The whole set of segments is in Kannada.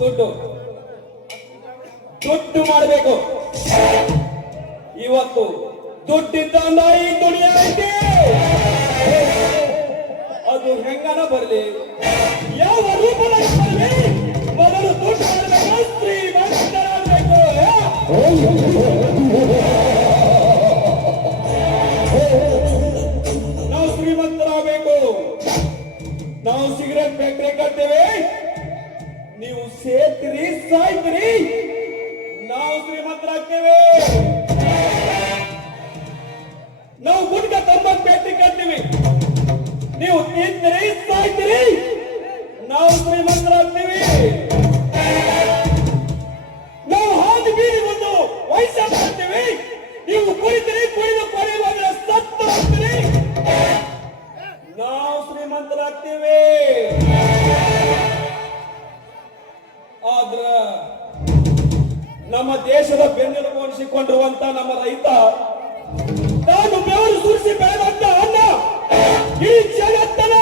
ದುಡ್ಡು ದುಡ್ಡು ಮಾಡಬೇಕು. ಇವತ್ತು ದುಡ್ಡಿದ್ದ ಈ ದುನಿಯಾ ಐತಿ. ಅದು ಹೆಂಗನ ಬರಲಿ, ಯಾವ ರೂಪದಲ್ಲಿ ಬರಲಿ, ಮೊದಲು ದುಡ್ಡು ಮಾಡಬೇಕು. ಶ್ರೀಮಂತರಾಗಬೇಕು. ನಾವು ಶ್ರೀಮಂತರಾಗಬೇಕು. ನಾವು ಸಿಗರೇಟ್ ಫ್ಯಾಕ್ಟರಿ ಕಟ್ತೇವೆ, ನೀವು ಸೇರ್ತೀರಿ ಸಾಯ್ತೀರಿ, ನಾವು ಶ್ರೀಮಂತರಾಗ್ತೇವೆ. ನಾವು ಗುಡ್ಕ ತಂಬಾಕು ಫ್ಯಾಕ್ಟರಿ ಕಟ್ತೀವಿ, ನೀವು ತಿಂತೀರಿ ಸಾಯ್ತೀರಿ, ನಾವು ಶ್ರೀಮಂತರಾಗ್ತೀವಿ. ನಾವು ಹಾದು ಬೀರಿ ಒಂದು ವಯಸ್ಸ ಮಾಡ್ತೀವಿ, ನೀವು ಕುಡಿತೀರಿ, ಕುಡಿದು ಕೊನೆಯುವಾಗ ಸತ್ತು ಹೋಗ್ತೀರಿ, ನಾವು ಶ್ರೀಮಂತರಾಗ್ತೀವಿ. ಆದ್ರ ನಮ್ಮ ದೇಶದ ಬೆನ್ನೆಲುಬು ಅನಿಸಿಕೊಂಡಿರುವಂತ ನಮ್ಮ ರೈತ ತಾನು ಬೆವರು ಸುರಿಸಿ ಬೆಳೆದಂತ ಅನ್ನ ಈ ಜಗತ್ತನ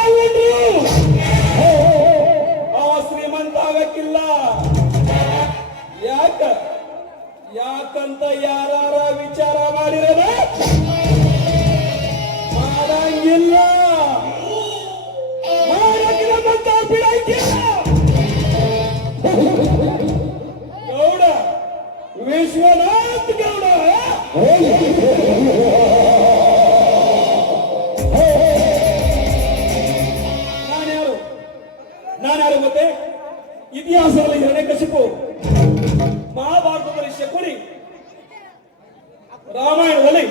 ಆ ಶ್ರೀಮಂತ ಆಗಕ್ಕಿಲ್ಲ. ಯಾಕಂತ ಯಾರ ವಿಚಾರ ಮಾಡಿರೋಣ ಮಾಡಂಗಿಲ್ಲ, ಮಾಡಕ್ಕೆ ನಮ್ಮಂತ ಬಿಡಂಗಿಲ್ಲ. ಗೌಡ ವಿಶ್ವನಾಥ್ ಗೌಡ ನಾನ್ಯಾರು ಮತ್ತೆ ಇತಿಹಾಸದಲ್ಲಿ ಹಿರಣ್ಯಕಶಿಪು, ಮಹಾಭಾರತದಲ್ಲಿ ಶಕುನಿ, ರಾಮಾಯಣದಲ್ಲಿ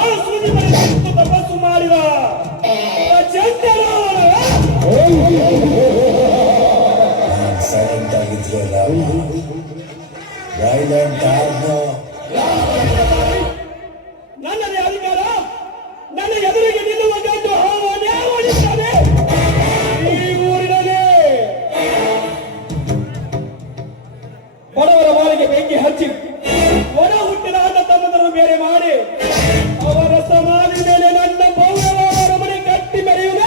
7 ಸೂಜಿ ಮೇಲೆ ತಪಸ್ಸು ಮಾಡಿದ ಸೈಲೆಂಟ್ ಆಗಿದ್ರಲ್ಲ, ನನ್ನದೇ ಅಧಿಕಾರ, ನನ್ನ ಎದುರಿಗೆ ನಿಲ್ಲುವ ಗಂಡು ಹಾವನ್ನೇ ಓಡಿದ್ದಾನೆ ಈ ಊರಿನಲ್ಲಿ. ಬಡವರ ಬಾಳಿಗೆ ಬೆಂಕಿ ಹಚ್ಚಿ ಒಡ ಹುಟ್ಟಿದ ಅಣ್ಣ ತಮ್ಮದನ್ನು ಬೇರೆ ಮಾಡಿ ಅವರ ಸಮಾಧಿ ಮೇಲೆ ನನ್ನ ಭವ್ಯವಾದ ಮನೆ ಕಟ್ಟಿ ಮೆರೆಯುವ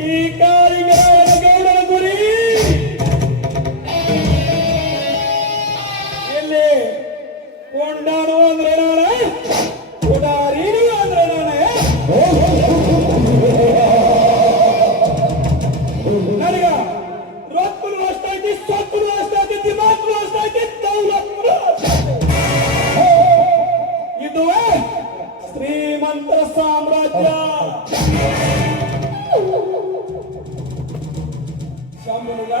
ಈ ಕಾರಿಗರ ಗೌಡನ ಗುರಿ. ಇಲ್ಲಿ ಕೊಂಡಾನು ಅಂದ್ರೆ ನಾಳೆ, ಉಡಾರೀನು ಅಂದ್ರೆ ನಾಳೆ. ನನಗ ರೊಕ್ಕನು ಅಷ್ಟಾಯ್ತಿ, ಸೊಕ್ಕನು ಅಷ್ಟಾಯ್ತಿ, ದಿಮಾಕ್ನು ಅಷ್ಟಾಯ್ತಿ, ದೌಲತ್ನು ಅಷ್ಟಾಯ್ತಿ. ಇದುವೇ ಶ್ರೀಮಂತರ ಸಾಮ್ರಾಜ್ಯ. ಶಾಂಬುಲಿಗ,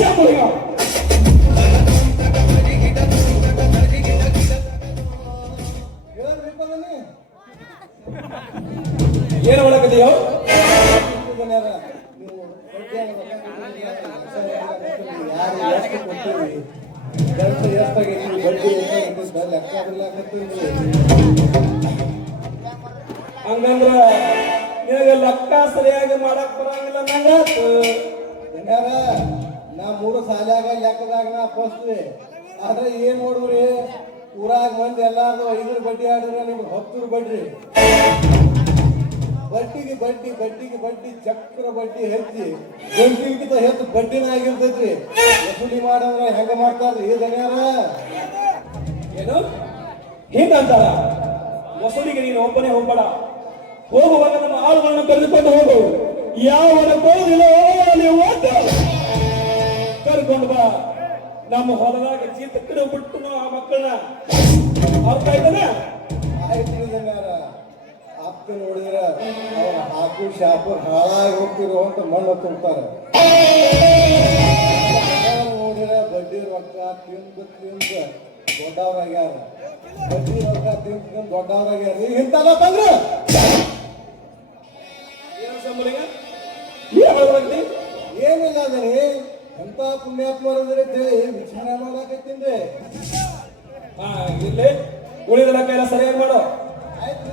ಶಾಂಬುಲಿಗ, ಏನು ಮಾಡಕತ್ತೀಯೋ? ಹಂಗಂದ್ರ ನಿನಗೆ ಲೆಕ್ಕ ಸರಿಯಾಗಿ ಮಾಡಕ್ ಬರಂಗಿಲ್ಲ ನಂಗಾತು. ನಾ 3 ಸಾಲ್ಯಾಗ ಲೆಕ್ಕದಾಗ ನಾ ಫಸ್ಟ್. ಆದ್ರೆ ಏನ್ ನೋಡ್ರಿ, ಊರಾಗ ಮಂದಿ ಎಲ್ಲಾರು 5 ಬಡ್ಡಿ ಆಡಿದ್ರೆ ನಿಮ್ಗೆ 10 ಬಡ್ಡಿ, ಬಡ್ಡಿಗೆ ಬಡ್ಡಿ, ಬಡ್ಡಿಗೆ ಬಡ್ಡಿ, ಚಕ್ರ ಬಡ್ಡಿ ಹೆಚ್ಚಿ ಗಂಟಿಗಿಂತ ಹೆಚ್ಚು ಬಡ್ಡಿನ ಆಗಿರ್ತೈತ್ರಿ. ವಸೂಲಿ ಮಾಡಂದ್ರ ಹೆಂಗ ಮಾಡ್ತಾರ್ರಿ ಈ ದನಿಯಾರ? ಏನು ಹಿಂಗಂತಾರ? ವಸೂಲಿಗೆ ನೀನು ಒಬ್ಬನೇ ಹೋಗ್ಬೇಡ, ಹೋಗುವಾಗ ನಮ್ಮ ಆಳುಗಳನ್ನು ಕರೆದುಕೊಂಡು ಹೋಗು. ಯಾವನ ಬರುವುದಿಲ್ಲ ನೀವು ಕರ್ಕೊಂಡು ಬಾ. ನಮ್ಮ ಹೊಲದಾಗ ಜೀತಕ್ಕಡೆ ಬಿಟ್ಟು ನಾವು ಆ ಮಕ್ಕಳನ್ನ ಅರ್ಥ ಆಯ್ತಾನ? ಆಯ್ತು ದನಿಯಾರ. ಅಪ್ಪ ನೋಡಿದ್ರ ಅವ್ರ ಹಾಕು ಶಾಪು ಹಾಳಾಗಿ ಹೋಗ್ತಿರೋ ಅಂತ ಮಣ್ಣು ತುಂಬ್ತಾರ. ನೋಡಿರ ಬಡ್ಡಿ ರೊಕ್ಕ ತಿಂದು ದೊಡ್ಡವ್ರಾಗ್ಯಾರ, ಬಡ್ಡಿ ರೊಕ್ಕ ತಿಂದು ದೊಡ್ಡವ್ರಾಗ್ಯಾರ. ಇಂತಲ್ಲ ತಂದ್ರ ಏನಿಲ್ಲ ಅದರಿ ಎಂತ ಪುಣ್ಯಾತ್ಮರಂದ್ರೆ ವಿಚಾರ ಮಾಡಾಕತ್ತೀನಿ. ಇಲ್ಲಿ ಉಳಿದ ಲೆಕ್ಕ ಎಲ್ಲ ಸರಿಯಾಗಿ ಮಾಡೋ. ಆಯ್ತು.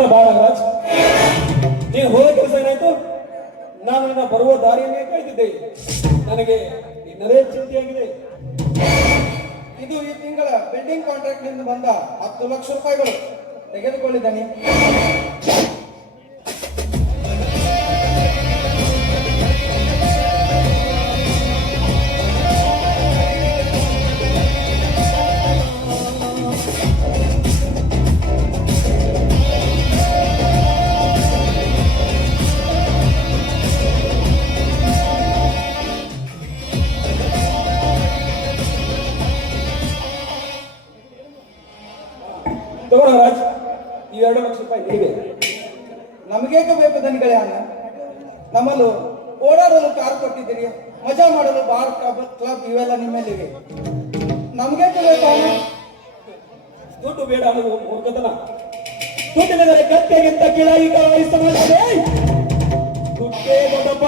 ನಮಸ್ಕಾರ ಬಾಳರಾಜ್. ನೀನು ಹೋದ ಕೆಲಸ ಏನಾಯ್ತು? ನಾನು ನಿನ್ನ ಬರುವ ದಾರಿಯನ್ನೇ ಕಾಯ್ತಿದ್ದೆ. ನನಗೆ ನಿನ್ನದೇ ಚಿಂತೆಯಾಗಿದೆ. ಇದು ಈ ತಿಂಗಳ ಬಿಲ್ಡಿಂಗ್ ಕಾಂಟ್ರಾಕ್ಟ್ ನಿಂದ ಬಂದ 10 ಲಕ್ಷ ರೂಪಾಯಿಗಳು ತೆಗೆದುಕೊಳ್ಳಿದ್ದಾನೆ. ತಗೋಣ ರಾಜ್, ಈ 2 ಲಕ್ಷ ರೂಪಾಯಿ ನೀವೇ. ನಮಗೇಕೆ ಬೇಕು ದನಿಗಳೇ ಅನ್ನ? ನಮ್ಮಲ್ಲೂ ಓಡಾಡಲು ಕಾರ್ ಕೊಟ್ಟಿದ್ದೀರಿ, ಮಜಾ ಮಾಡಲು ಬಾರ್ ಕ್ಲಬ್ ಇವೆಲ್ಲ ನಿಮ್ಮಲ್ಲಿವೆ. ನಮಗೇಕೆ ಬೇಕು ಅನ್ನ? ದುಡ್ಡು ಬೇಡ ಅನ್ನೋದು ಮೂರ್ಖತನ. ದುಡ್ಡಿನ ಕತ್ತೆಗಿಂತ ಕೀಳಾಗಿ ಕಾಲ ಸಮಾಜವೇ. ದುಡ್ಡೇ ದೊಡ್ಡಪ್ಪ.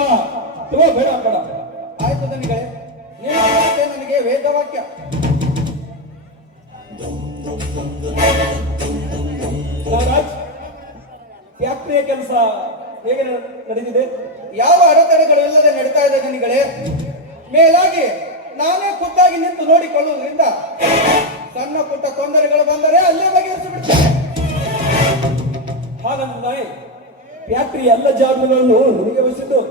ತಗೋ, ಬೇಡ ಬೇಡ. ಆಯ್ತು ದನಿಗಳೇ, ನಿಮ್ಮ ಮಾತೇ ನನಗೆ ವೇದವಾಕ್ಯ. ರಾಜ್, ಫ್ಯಾಕ್ಟರಿಯ ಕೆಲಸ ಹೇಗೆ ನಡೆದಿದೆ? ಯಾವ ಅಡೆತಡೆಗಳು ಇಲ್ಲದೆ ನಡೀತಾ ಇದೆ ದನಿಗಳೇ. ಮೇಲಾಗಿ ನಾನೇ ಖುದ್ದಾಗಿ ನಿಂತು ನೋಡಿಕೊಳ್ಳುವುದರಿಂದ ಸಣ್ಣ ಪುಟ್ಟ ತೊಂದರೆಗಳು ಬಂದರೆ ಅಲ್ಲೇ ಬಗೆಹರಿಸಿ ಬಿಡ್ತೇನೆ. ಹಾಗಂದ್ರೆ ಫ್ಯಾಕ್ಟರಿ ಎಲ್ಲ ಜವಾಬ್ದಾರಿಗಳನ್ನು ನಿಮಗೆ ವಹಿಸಿದ್ದು.